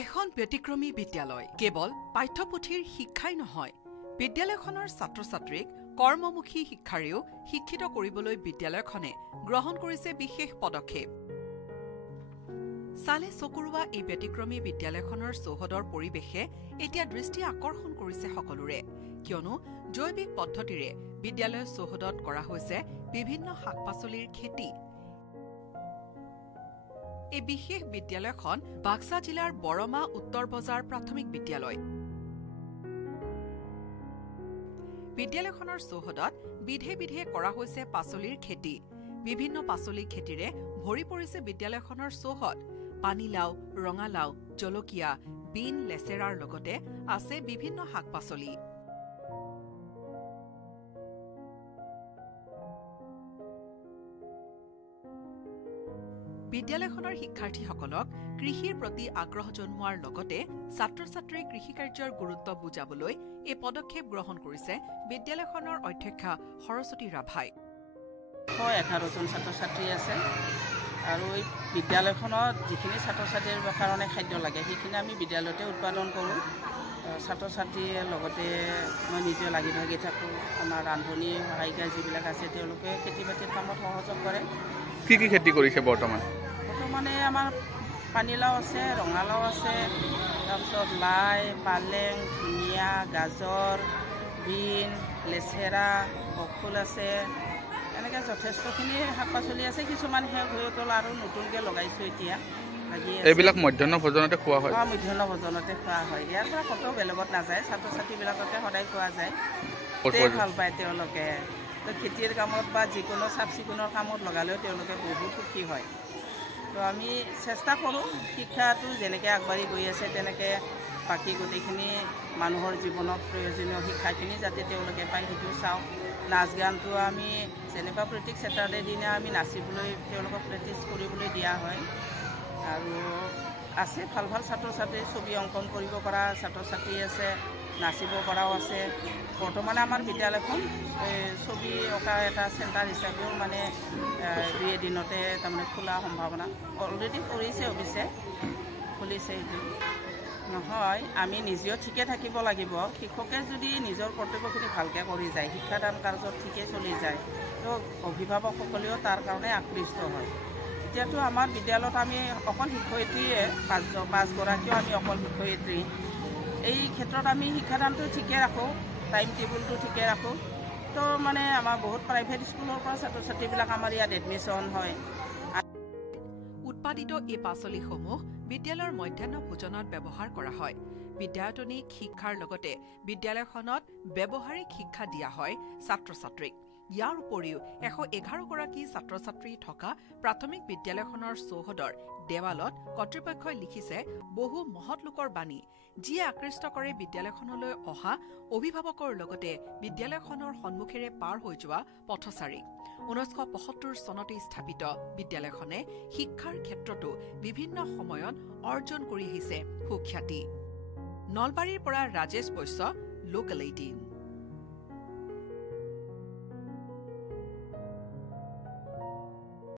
এখন ব্যতিক্ৰমী বিদ্যালয় কেৱল পাঠ্যপুথিৰ শিক্ষাই নহয়, বিদ্যালয়খনৰ ছাত্ৰ-ছাত্ৰীক কৰ্মমুখী শিক্ষাৰেও শিক্ষিত কৰিবলৈ বিদ্যালয়খনে গ্ৰহণ কৰিছে বিশেষ পদক্ষেপ। চালে চকুৰোৱা এই ব্যতিক্ৰমী বিদ্যালয়খনৰ চৌহদৰ পৰিৱেশে এতিয়া দৃষ্টি আকৰ্ষণ কৰিছে সকলোৰে, কিয়নো জৈৱিক পদ্ধতিৰে বিদ্যালয়ৰ চৌহদত কৰা হৈছে বিভিন্ন শাক-পাচলিৰ খেতি। এই বিশেষ বিদ্যালয়খন বাক্সা জিলাৰ বৰমা উত্তৰ বজাৰ প্ৰাথমিক বিদ্যালয়। বিদ্যালয়খনৰ চৌহদত বিধে বিধে কৰা হৈছে পাচলিৰ খেতি। বিভিন্ন পাচলি খেতিৰে ভৰি পৰিছে বিদ্যালয়খনৰ চৌহদ। পানীলাও, ৰঙালাও, জলকীয়া, বিন, লেচেৰাৰ লগতে আছে বিভিন্ন শাক-পাচলি। বিদ্যালয়খনৰ শিক্ষাৰ্থীসকলক কৃষিৰ প্ৰতি আগ্ৰহ জন্মোৱাৰ লগতে ছাত্ৰ-ছাত্ৰীৰ কৃষিকাৰ্যৰ গুৰুত্ব বুজাবলৈ এই পদক্ষেপ গ্ৰহণ কৰিছে বিদ্যালয়খনৰ অধ্যক্ষা সৰস্বতী ৰাভাই। 11জন ছাত্ৰ-ছাত্ৰী আছে আৰু এই বিদ্যালয়খনত যিখিনি ছাত্ৰ-ছাত্ৰীৰ কাৰণে খাদ্য লাগে সেইখিনি আমি বিদ্যালয়তে উৎপাদন কৰোঁ। ছাত্ৰ-ছাত্ৰীৰ লগতে মই নিজে লাগি ভাগি থাকোঁ। আমাৰ ৰান্ধনী সহায়িকা যিবিলাক আছে তেওঁলোকে খেতি বাতিৰ কামত সহযোগ কৰে। কি কি খেতি কৰিছে বৰ্তমানে আমাৰ পানীলাও আছে, ৰঙালাও আছে, তাৰপিছত লাই, পালেং, ধনিয়া, গাজৰ, বিন, লেচেৰা, বকফুল আছে। এনেকৈ যথেষ্টখিনি শাক পাচলি আছে। কিছুমান শেষ হৈ গ'ল আৰু নতুনকৈ লগাইছোঁ এতিয়া। এইবিলাক মধ্যাহ্ন ভোজনতে খোৱা হয়? মধ্যাহ্ন ভোজনতে খোৱা হয়। ইয়াৰ পৰা ক'তো বেলেগত নাযায়, ছাত্ৰ ছাত্ৰীবিলাককে সদায় খোৱা যায়। ভাল পায় তেওঁলোকে। তো খেতিৰ কামত বা যিকোনো চাফ চিকুণৰ কামত লগালেও তেওঁলোকে বহুত সুখী হয়। তো আমি চেষ্টা কৰোঁ শিক্ষাটো যেনেকৈ আগবাঢ়ি গৈ আছে তেনেকৈ বাকী গোটেইখিনি মানুহৰ জীৱনত প্ৰয়োজনীয় শিক্ষাখিনি যাতে তেওঁলোকে পায় সেইটো চাওঁ। নাচ গানটো আমি যেনেকুৱা প্ৰত্যেক ছেটাৰডে দিনা আমি নাচিবলৈ তেওঁলোকক প্ৰেক্টিছ কৰিবলৈ দিয়া হয়। আৰু আছে ভাল ভাল ছাত্ৰ ছাত্ৰী, ছবি অংকন কৰিব পৰা ছাত্ৰ ছাত্ৰী আছে, নাচিব পৰাও আছে। বৰ্তমানে আমাৰ বিদ্যালয়খন ছবি অঁকা এটা চেণ্টাৰ হিচাপেও মানে 2 এদিনতে তাৰমানে খোলা সম্ভাৱনা অলৰেডি কৰিছে, অৱশ্যে খুলিছে। সেইটো নহয়, আমি নিজেও ঠিকে থাকিব লাগিব। শিক্ষকে যদি নিজৰ কৰ্তব্যখিনি ভালকৈ কৰি যায়, শিক্ষাদান কাৰ্যত ঠিকে চলি যায়, তো অভিভাৱকসকলেও তাৰ কাৰণে আকৃষ্ট হয়। এতিয়াতো আমাৰ বিদ্যালয়ত আমি অকল শিক্ষয়িত্ৰীয়ে 5গৰাকীও আমি অকল শিক্ষয়িত্ৰী। এই ক্ষেত্ৰত আমি শিক্ষাদানটো ঠিকে ৰাখোঁ, টাইম টেবুলটো ঠিকে ৰাখোঁ। তো মানে আমাৰ বহুত প্ৰাইভেট স্কুলৰ পৰা ছাত্ৰ ছাত্ৰীবিলাক আমাৰ ইয়াত এডমিশ্যন হয়। উৎপাদিত এই পাচলিসমূহ বিদ্যালয়ৰ মধ্যাহ্ন ভোজনত ব্যৱহাৰ কৰা হয়। বিদ্যায়তনিক শিক্ষাৰ লগতে বিদ্যালয়খনত ব্যৱহাৰিক শিক্ষা দিয়া হয় ছাত্ৰ-ছাত্ৰীক। ইয়াৰ উপৰিও 111গৰাকী ছাত্ৰ-ছাত্ৰী থকা প্ৰাথমিক বিদ্যালয়খনৰ চৌহদৰ দেৱালত কৰ্তৃপক্ষই লিখিছে বহু মহৎ লোকৰ বাণী, যিয়ে আকৃষ্ট কৰে বিদ্যালয়খনলৈ অহা অভিভাৱকৰ লগতে বিদ্যালয়খনৰ সন্মুখেৰে পাৰ হৈ যোৱা পথচাৰীক। 1975 চনতে স্থাপিত বিদ্যালয়খনে শিক্ষাৰ ক্ষেত্ৰতো বিভিন্ন সময়ত অৰ্জন কৰি আহিছে সুখ্যাতি। নলবাৰীৰ পৰা ৰাজেশ বৈশ্য, লোকেল 18।